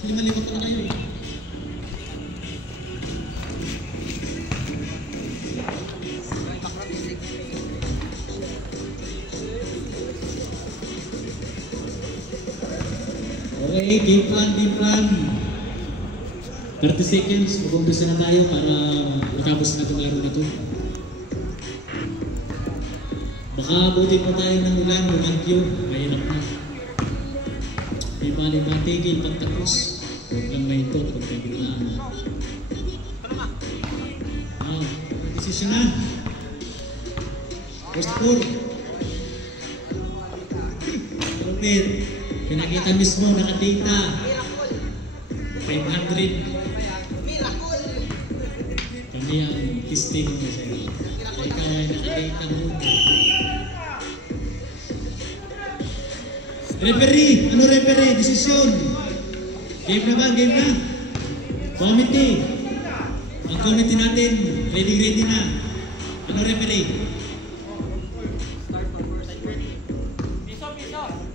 Lima-lima pa na kayo. Okay, game plan. 30 seconds, mag-umpisa na tayo para matapos na itong laro na ito. Baka abutin pa tayo ng ulan, lumantyo, mahirap na. May bali matigil pagtapos. Huwag lang mahito pagkagilaan. Desisyon na. First 4. Robert, pinakita mismo, nakadata. 500. Kami ang testing mo sa'yo. Ikaw ay nakadata mo. Referee! Ano referee? Desisyon! Game na ba? Game na? Committee! Ang committee natin, ready na. Ano referee?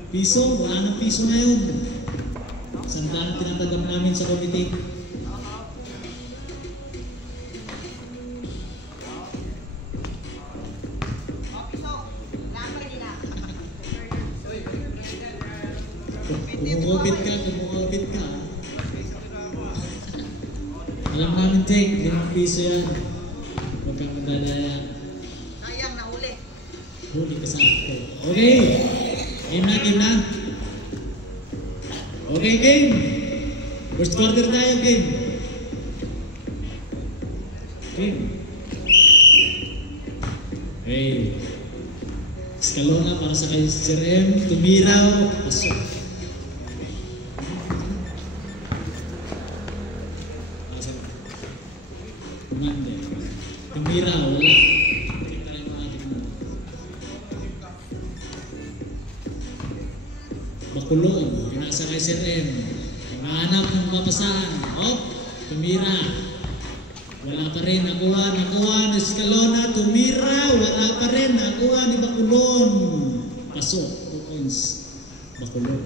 Piso? Wala nang piso na yun. Sandaan tinatanggap namin sa committee. Kumukopit ka. Alam namin, Jake, 5 piso yan. Huwag kang madalaya. Sayang, nahuli. Huli ka sa akin. Okay. Game na. Okay, game. First quarter tayo, game. Hey. Escalona para sa kay Sir M. Tumiraw. Pasok. Commander. Tumiraw. Wala. Kita rin mga tignan. Bakulong. Pinasa kay Sir M. Hinahanap ng mapasahan. Tumira. Wala pa rin. Nakuha ni Escalona. Tumira. Wala pa rin. Nakuha ni Bakulon. Pasok. 2 points. Bakulon.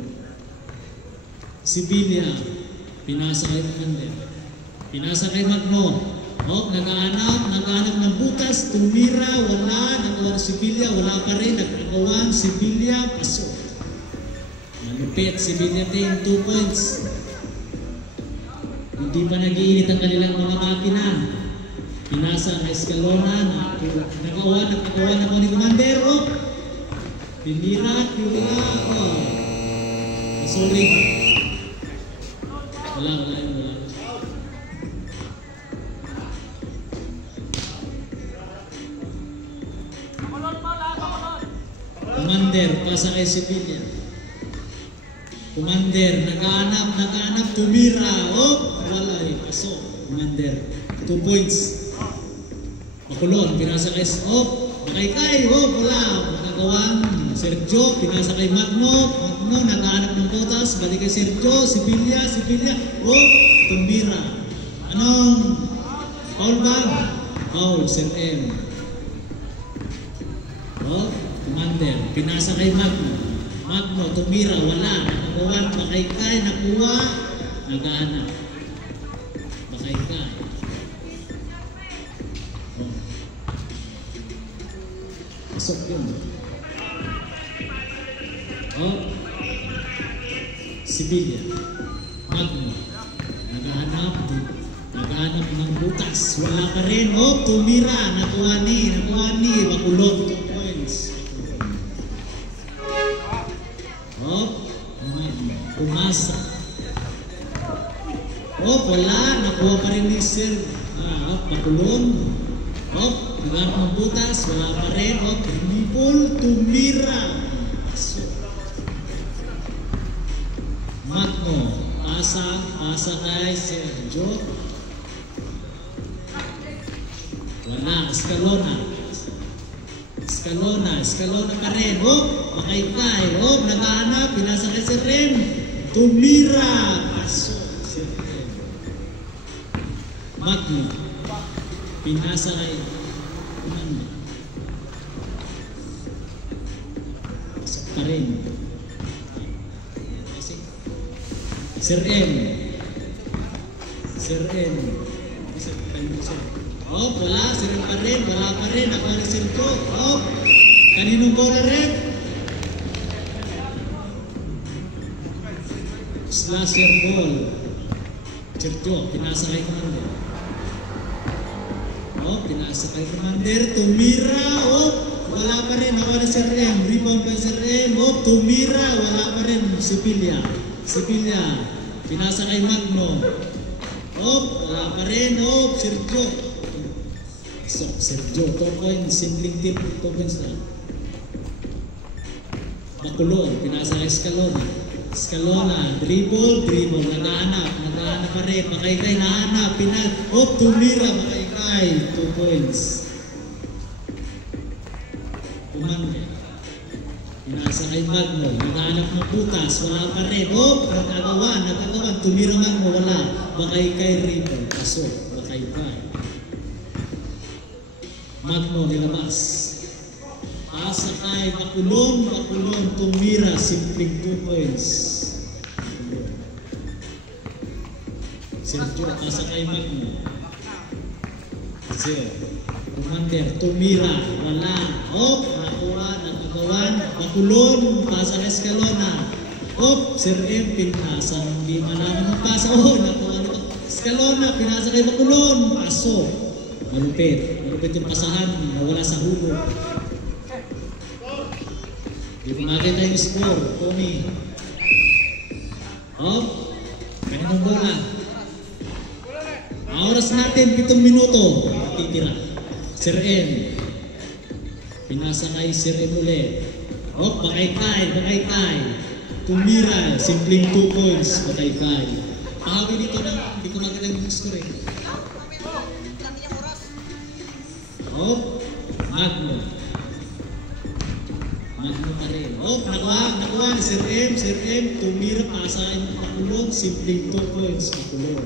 Sibilia. Pinasa kay Commander. Pinasa kay Magno. Naghahanap ng butas. Tumira. Wala. Nakuha ni Sibilia. Wala pa rin. Nagkakawan. Sibilia. Pasok. Malupit. Sibilia team. 2 points. Hindi pa nag-iinit ang kanilang mga makina. Pinasa kay Escalona. Nakawan ako ni Commander. Pinira. Sorry. Wala. Commander, pasa kay Sibilia. Commander, naghahanap, tumira. Wala eh. Pasok. Commander, 2 points. Makulon, pinasa kay Makaykay. Wala. Nakagawan. Sergio, pinasa kay Magno. Naghahanap ng botas. Balik kay Sergio. Sibilia. Tumira. Anong? Foul ba? Foul, Sir M. Commander, pinasa kay Magno, tumira, wala. Nakakuha, Makaykay, nakuha. Naghahanap. Makaykay. Pasok yun. Sibilia. Magno. Naghahanap ng butas. Wala pa rin. Tumira. Nakuha ni. Makulong. 2 points. Umasa. Wala. Nakuha pa rin ni Sir. Makulong. Naghahanap ng butas. Wala pa rin. Tumira. Pasok. Magno. Pasa kay Sergio. Wala. Escalona pa rin. Makaykay. Naghahanap. Pinasa kay Sir M. Tumira. Pasok. Sir M. Magno. Pinasa kay Commander. Pasok pa rin. Sir M. Sir M. Oh, wala. Sir M pa rin. Wala pa rin. Nakuha ni Sergio. Oh, kaninong bola rin? Slasher ball. Sergio, pinasa kay Commander. Oh, pinasa kay Commander. Tumira. Oh, wala pa rin. Nakuha ni Sir M. Rebound by Sir M. Oh, tumira. Wala pa rin. Sipilia. Pinasa kay Magno. Oh, wala pa rin. Oh, Sergio. So, Sergio, 2 points. Simpleng tip. 2 points na. Bakulong. Pinasa kay Escalona. Dribble. Nagahanap pa rin. Makaykay, nahanap. Oh, tumira. Makaykay. 2 points. Commander. Pinasa kay Magno. Nagahanap ng butas. Wala pa rin. Oh, nagagawan. Tumira Magno. Wala. Makaykay rebound. Pasok. Makaykay. Magno nilabas. Pasa kay Bakulong. Tumira. Simpleng 2 points. Sergio. Pasa kay Magno. Commander. Tumira. Wala. Oh, nagagawan. Bakulong. Pasa kay Escalona. Oh, Sir M. Pinasa. Hindi malaman ng pasa. Oh, nakuha nito. Escalona. Pinasa kay Bakulong. Pasok. Malupit yung pasahan, nawala sa hulog. Hindi ko makita yung score, Tony. Oh, kaninong bola. Oras natin, 7 minuto. Titira. Sir M. Pinasa kay Sir M ulit. Oh, Makaykay. Tumira, simpleng 2 points, Makaykay. Pahawi dito na, hindi ko makita yung score eh. Oh, Magno pa rin. Oh, nakuha ni Sir M. Tumira, pasa yung Bakulong. Simpleng 2 points, Bakulong.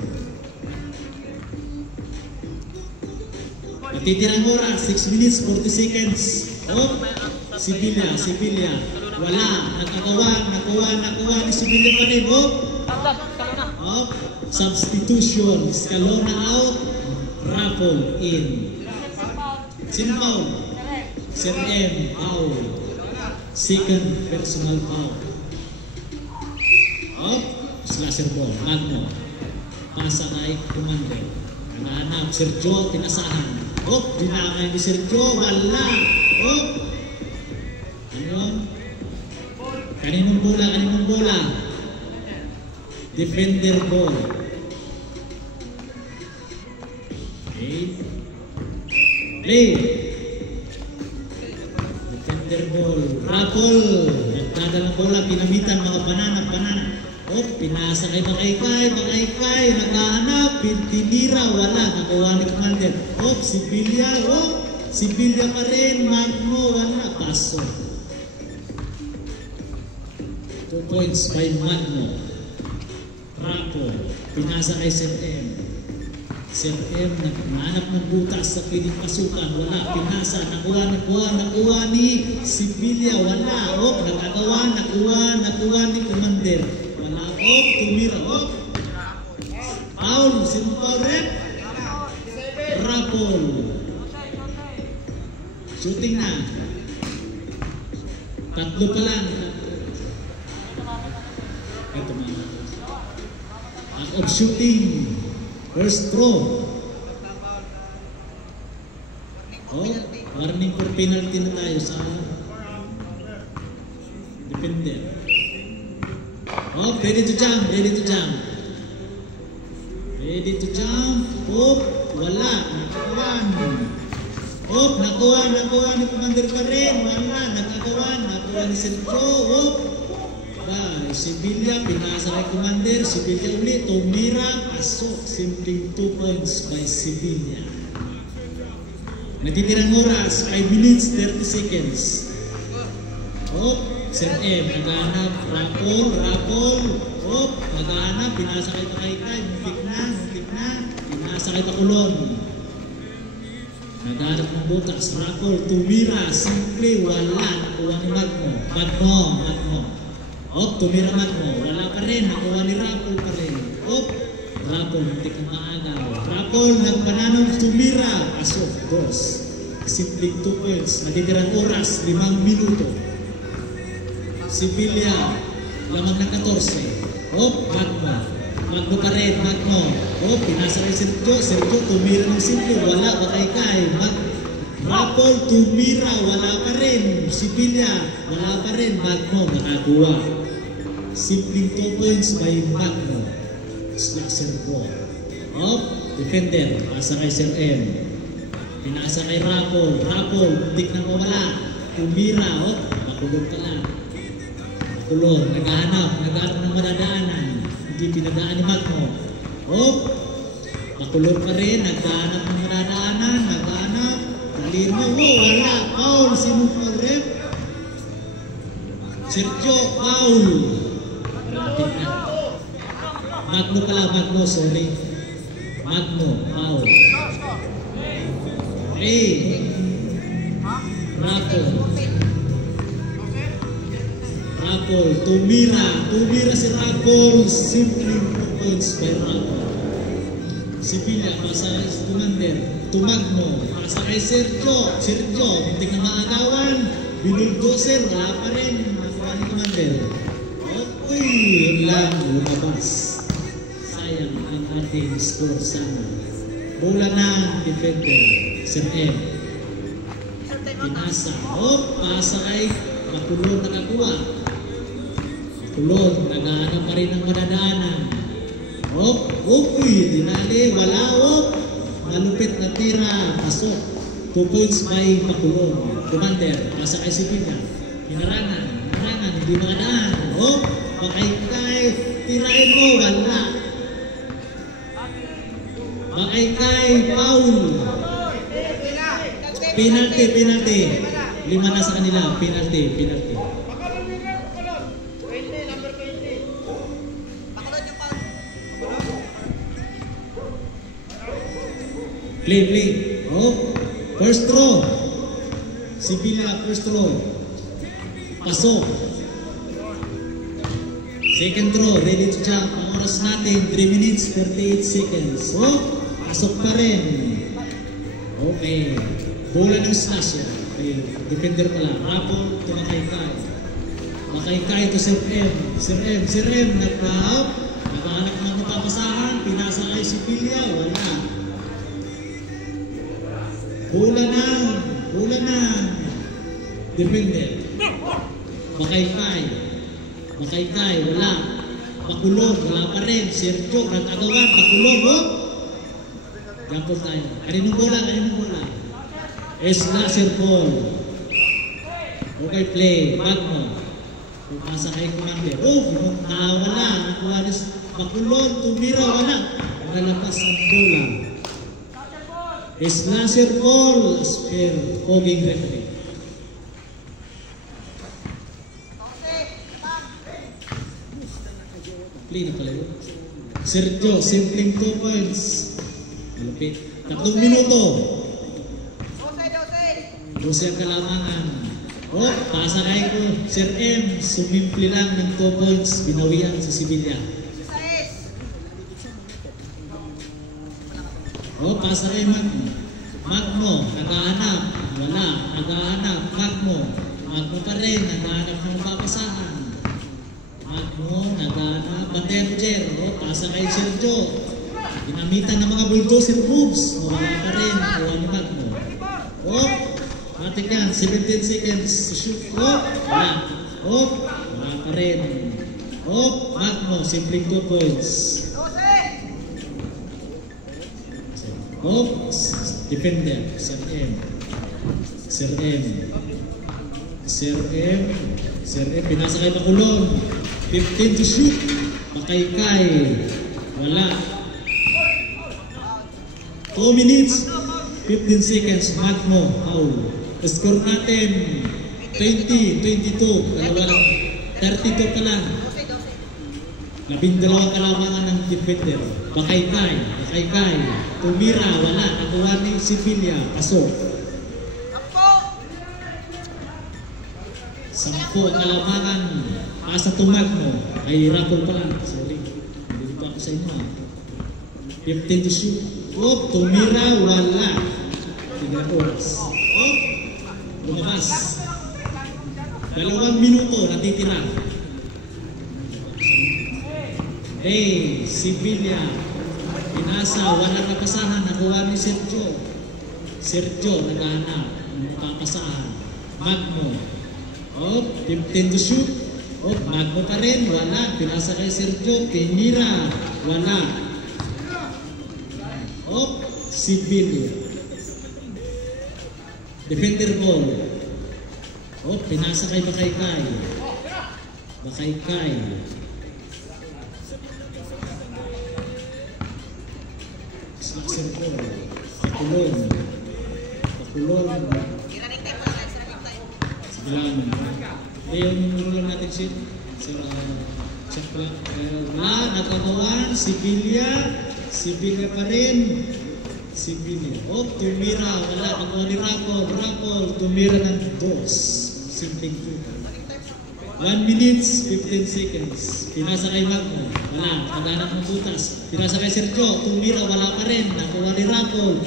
Natitirang oras, 6 minutes, 40 seconds. Oh, Sibilia. Wala, nakuha ni Sibilia pa rin. Oh, substitution. Escalona out, Raffle in. Sino foul? Sir M. Foul. Second personal foul. Oh, slasher ball. Magno. Pasa kay Commander. Nahanap. Sergio, pinasahan. Oh, dinamay ni Sergio. Wala. Oh. Ano? Kaninong bola? Defender ball. Okay. Play. Defender ball. Raffle. Nagdadala ng bola. Pinamitan mga banana. Oh, pinasa kay Makaykay. Naghahanap. Tinira. Wala. Nakuha ni Commander. Oh, Sibilia pa rin. Magno. Wala. Paso. 2 points by Magno. Raffle. Pinasa kay Sir M. Sir M. Naghanap ng butas sa piling pasukan. Wala. Pinasa. Nakuha ni Sibilia. Wala. Oh, nakagawa. Nakuha ni Commander. Wala. Oh, tumira. Oh. Foul. Sino foul rin? Raffle. Shooting na. 3 pa lang. Ito mga. Act of shooting. First throw. Oh, warning for penalty na tayo sa defender. Oh, ready to jump. Oh, wala. Nakuha ni Commander pa rin. Wala, nakuha ni Sergio. Oh, Sibilia, pinasa kay Commander. Sibilia ulit, tumira, pasok. Simpleng 2 points by Sibilia. Natitirang oras, 5 minutes, 30 seconds. Oh, Sir M, naghahanap, Raffle. Oh, naghahanap, pinasa kay Makaykay. Muntik na. Pinasa kay Bakulong. Naghahanap ng butas, Raffle, tumira, simple, wala. Nakuha ni Magno. Oh, tumira Magno. Wala pa rin. Nakuha ni Raffle pa rin. Oh, Rapol, muntik na maagaw. Rapol, nagpananong tumira. Pasok, dos. Simpleng 2 points. Natitirang oras, 5 minuto. Sevilla, lamang ng 14. Magno. Magno pa rin, Magno. Pinasa rin Sergio. Sergio, tumira ng simple. Wala, Bakaykay. Rapol, tumira. Wala pa rin. Sevilla, wala pa rin. Magno, nakakuha. Simpleng 2 points by Magno. Slasher ball. Defender. Pasa kay Sir M. Pinasa kay Rapol. Rapol, muntik na mawala. Tumira. Makulong ka lang. Makulong. Naghahanap ng madadaanan. Hindi pinadaan ni Magno. Makulong pa rin. Naghahanap ng madadaanan. Naghahanap. Talino. Wala. Foul. Sino foul rep? Sergio. Foul. Rapid na. Magno pala. Magno. Sorry. Magno. Foul. Rapol, tumira si Rapol, simpleng 2 points by Rapol. Sevilla, pasa kay Commander, Magno, pasa kay Sergio, muntik na maagawan, binuldoser, wala pa rin, nakuha ni Commander. Yun lang, lumabas. Sayang ang ating score sana. Bola na, defender. Sir M. Pinasa. Pasa kay Makulong nakakuha. Makulong, naghahanap pa rin ng madadaanan. Dinali. Wala. Malupit na tira. Pasok. 2 points by Makulong. Commander. Pasa kay Sevilla. Hinarangan. Hindi makadaan. Bakaykay. Tirain mo. Wala. Bakaykay. Foul. Penalty. 5 na sa kanila. Penalty. Play. First throw. Sevilla, first throw. Pasok. Second throw. Ready to jump. Ang oras natin, 3 minutes, 38 seconds. Pasok pa rin. Okay. Bola ng slasher. Okay. Defender pala. Rapol to Bakaykay to Sir M. Nagkahap. Nakahanap ng mapapasahan. Pinasa kay Sevilla. Wala. Bola na. Defender. Bakaykay. Wala. Makulong. Wala pa rin. Sergio. Nagagawan. Makulong. Gampol tayo. Kaninong bola. Slasher ball. Okay, play. Magno. Pumasa kay Commander. Wala. Nakuha ni Makulong. Tumira. Wala. Nalapas ang bola. Slasher ball. Asper. Poging referee. Play na pala yun. Sergio. Simpleng 2 points. Malupit. 3 minuto. 12 ang kalamangan. Pasa kay ko. Sir M. Sumimple lang ng 2 points. Binawian sa Sevilla. Pasa kay Magno. Naghahanap. Wala. Naghahanap. Magno pa rin. Naghahanap ng papasahan. Magno. Naghahanap. Baterjer. Pasa kay Sergio. Ginamitan ng mga bulldozer moves. Wala pa rin. Kuha ni Magno. Matik yan. 17 seconds to shoot. Wala. Wala pa rin. Magno. Simpleng 2 points. Defender. Sir M. Pinasa kay Makulong. 15 to shoot. Bakaykay. Wala. 2 minutes, 15 seconds, Magno, foul. Score natin, 22, 32 pa lang. 12 kalamangan ng defender. Bakaykay, tumira, wala. Nakuha ni Sevilla, pasok. 10 kalamangan, pasa to Magno. Ay, Rapol pa lang. Sorry, hindi pa ako sa inyo. 15 to shoot. Oh, tumira, wala. 3 oras. Oh, lumabas. 2 minuto natitira. Sevilla. Pinasa, wala napasahan. Nakuha ni Sergio. Sergio, naghahanap. Napapasahan. Magno. Oh, 15 to shoot. Oh, Magno pa rin. Wala. Pinasa kay Sergio. Pinira. Wala. Oh, Sevilla. Defender ball. Oh, pinasa kay Bakaykay. Bakaykay. Slasher ball. Pakulong. Pakulong. Bilang. Yung ulang natin siya. Check lang. Wala, nakabawan. Sevilla pa rin. Sevilla. Oh, tumira. Wala. Nakuha ni Rapol. Rapol. Tumira ng 2. Simpleng 2. 1 minute, 15 seconds. Pinasa kay Magno. Wala. Naghanap ng butas. Pinasa kay Sergio. Tumira. Wala pa rin. Nakuha ni Rapol.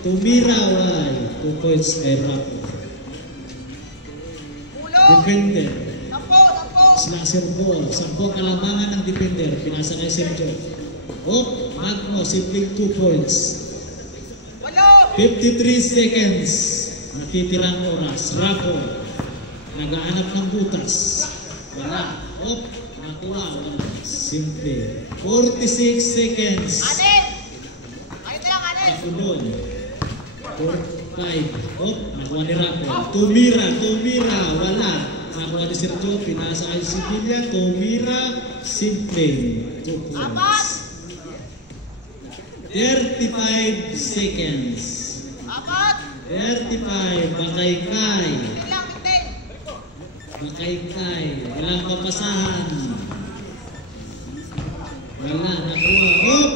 Tumira. Wala. 2 points kay Rapol. Defender. Slasher ball. 10 kalamangan ng defender. Pinasa kay Sergio. Oh, Magno. Simpleng 2 points. 53 seconds. Natitirang oras. Rapol. Nagaanap ng butas. Wala. Oh, nakuha. Wala. Simple. 46 seconds. Pakulon. 45. Oh, nakuha ni Rapol. Tumira. Wala. Nakuha ni Sergio. Pinasa kay Sevilla. Tumira. Simple. 2 points. 35 seconds. 35. Bakaykay. Bakaykay. Walang papasahan. Wala. Nakuha. Oh!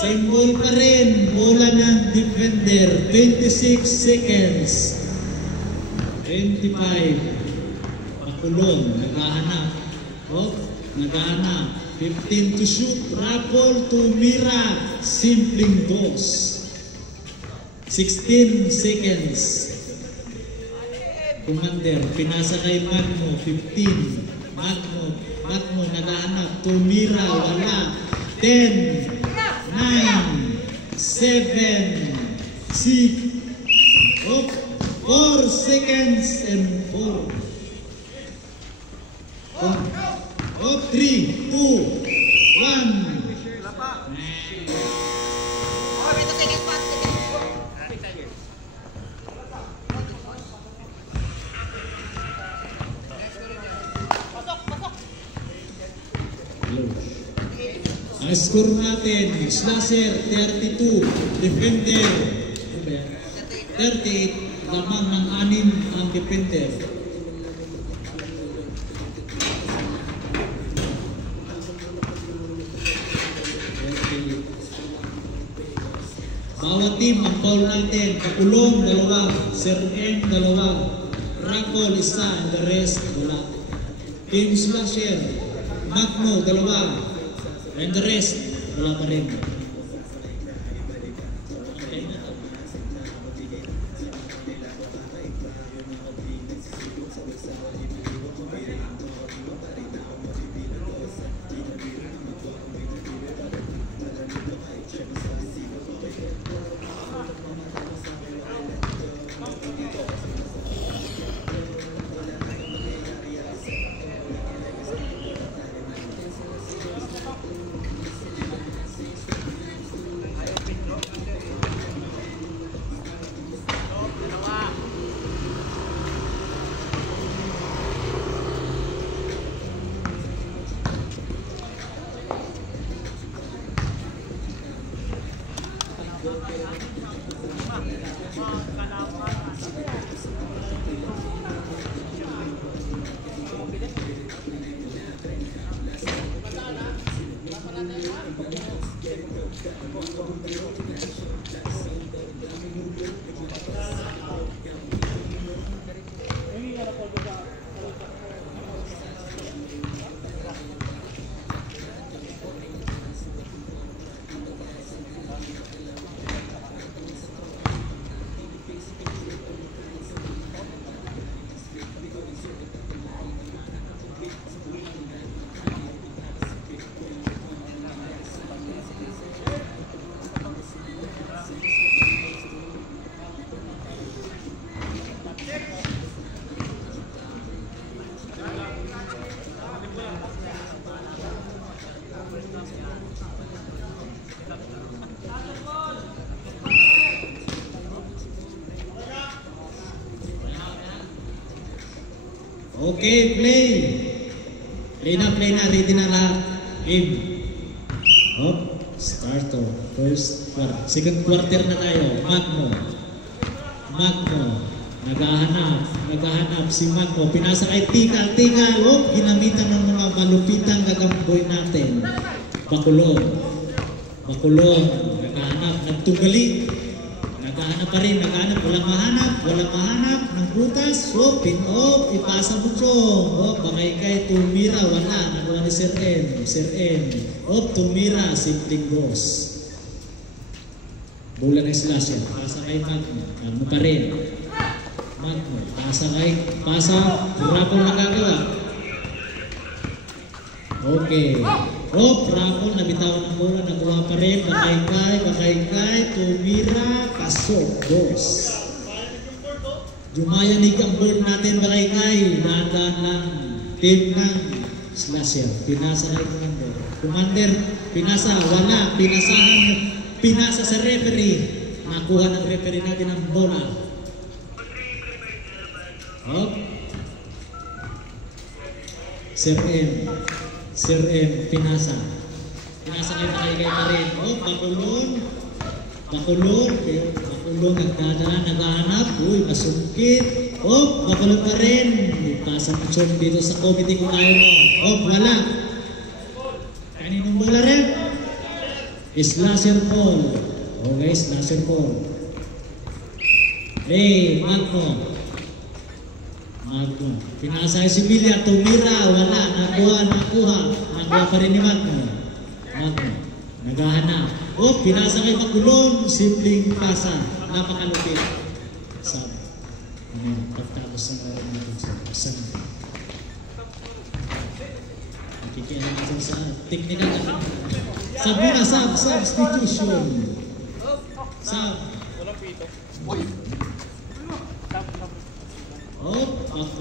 Same ball pa rin. Bola ng defender. 26 seconds. 25. Pakulong. Naghahanap. Oh! Naghahanap. 15 to shoot. Rapol. Tumira. Simpleng 2. 16 seconds. Commander, pinasa kay Magno, 15. Magno, naghahanap. Tumira, wala. 10, 9, 7, 6, 4 seconds and 4. 3, 2, 1. Ang score natin, Slasher 32, Defender 38, lamang ng 6 ang Defender. Bawat team ang foul natin, Pakulong 2, Sir M 2, Rapol 1, and the rest wala. Team Slasher, Magno 2, and the rest, wala pa rin. Okay, play. Play na, ready na lahat. Game. Hop, start to. Second quarter na tayo. Magno. Naghahanap si Magno. Pinasa kay Tikal. Oh, ginamitan ng mga malupitang gagamboy natin. Bakulong. Naghahanap. Nagtugali. Naghahanap pa rin. Walang mahanap. Ng butas. Oh, pin-off. Ipasa mo chong. Oh, bakay kay tumira. Wala. Nagawa ni Sir M. Oh, tumira. Simpleng boss. Bola na slasher. Pasa kay Magno. Ano pa rin. Magno. Pasa. Rapol na gagawa. Okay. Oh, Rapol. Nabitawan ng bola. Nagawa pa rin. Bakay kay tumira. Pasok. Boss. Jumaya ni ang bird natin. Bakay kay. Dahan-dahan lang. Team ng slasher. Pinasa kay Commander. Pinasa. Wala. Pinasa sa referee. Nakuha ng referee natin ang bola. Oh. Sir M. Pinasa kay pa rin. Oh, Bakulon. Naghahanap. Uy, masungkit. Oh, Bakulon pa rin. Ipasa po dito sa committee kung ayaw mo. Oh, wala. Kaninong bola rin? Slasher ball. Okay, slasher ball. Hey, Magno. Pinasa si Bilya, tumira, wala, nakuha pa rin ni Magno. Naghahanap. Oh, pinasa kay Bakulon, simpleng pasa. Napakalupit. Pagtapos sa natin nakikialam sa technical. Sabi na, substitution. Oh,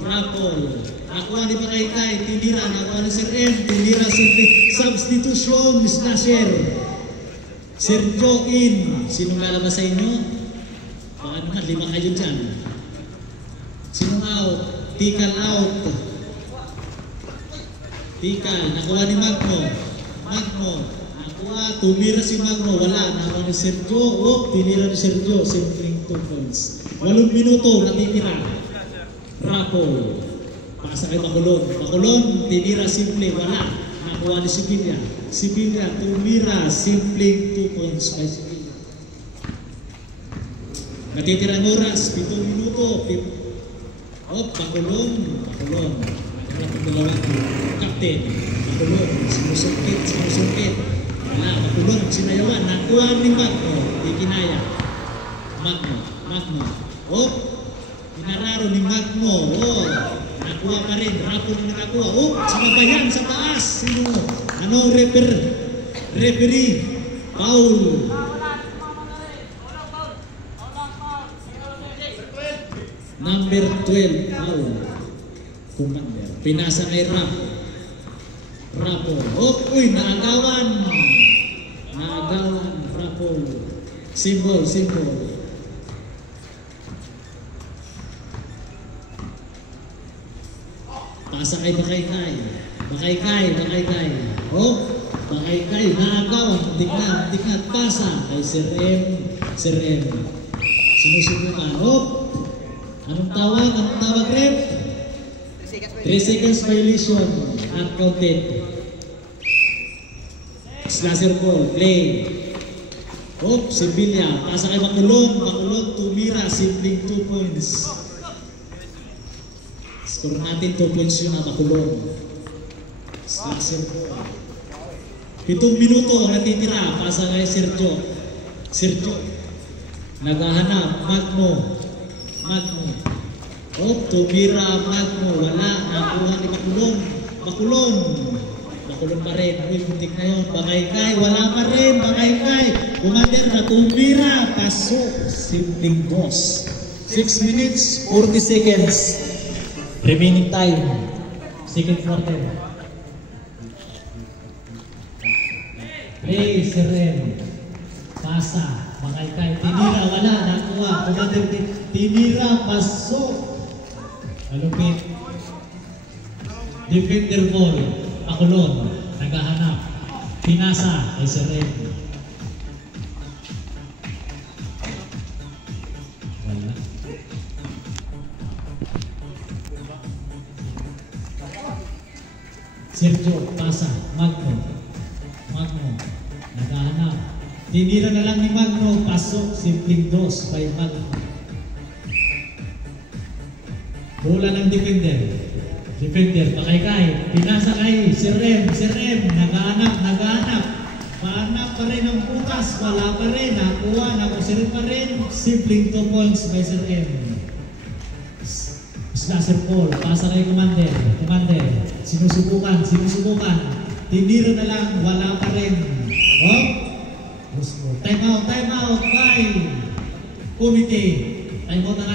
Rapol. Nakuha ni Bakay kay tinira. Nakuha ni Sir M. Tinira substitution. Slasher. Sergio in. Sinong lalabas sa inyo? Baka naman, 5 kayo dyan. Sinong out? Tikal out. Nakuha ni Magno. Nakuha. Tumira si Magno. Wala. Nakuha ni Sergio. Oh, tinira ni Sergio. Simpleng 2 points. 8 minuto. Natitira. Rapol. Pasa kay Bakulon. Tinira simple. Wala. Nakuha ni Sibilya. Tumira. Simple 2 points kay Sibilya. Natitira ng oras. 7 minuto. Oh, Bakulon. Dalawang kapten. Bakulon. Sinusungkit. Wala. Bakulon. Sinayawan. Nakuha ni Magno. Di kinaya. Magno. Oh. Pinararo ni Magno. Oh, nakuha pa rin. Rapol na nakakuha. Oh, sinabayan sa taas. Sino? Ano referee? Foul. Number 12. Foul. Commander. Pinasa kay Rapol. Oh, uy, naagawan. Rapol. Symbol. Pasa kay Bakay. Oh, Bakay. Naagaw. Tignan. Pasa kay Sir M. Sinusubukan. Oh, anong tawag, ref? 3 seconds violation. Uncounted. Slasher ball. Play. Oh, Sibilya. Pasa kay Bakulon. Tumira. Simpleng 2 points. Score natin 2 points yung Bakulon. Slasher ball. 7 minuto natitira. Pasa kay Sergio. Naghahanap. Magno. Oh, tumira Magno. Wala. Nakuha ni Bakulon pa rin. Uy, muntik na yun. Bakay. Wala pa rin. Bakay. Commander na tumira. Pasok. Simpleng boss. 6 minutes, 40 seconds. Remaining time. Second quarter. Play, Sir M. Pasa. Bakay. Tinira. Wala. Nakuha. Commander tinira. Pasok. Malupit. Defender ball. Akulon. Naghahanap. Pinasa kay Sir Ren. Wala. Sergio, pasa. Magno. Naghahanap. Tinira na lang ni Magno. Pasok. Simpleng dos by Magno. Bola ng defender. Pakaykay. Pinasa kay Sir Rem. Naghahanap. Pahanap pa rin ang bukas. Wala pa rin. Nakuha. Nakusir pa rin. Simpleng 2 points by Sir Rem. Sir Paul. Pasa kay Commander. Sinusubukan. Tinira na lang. Wala pa rin. Oh. Time out by committee. Time out na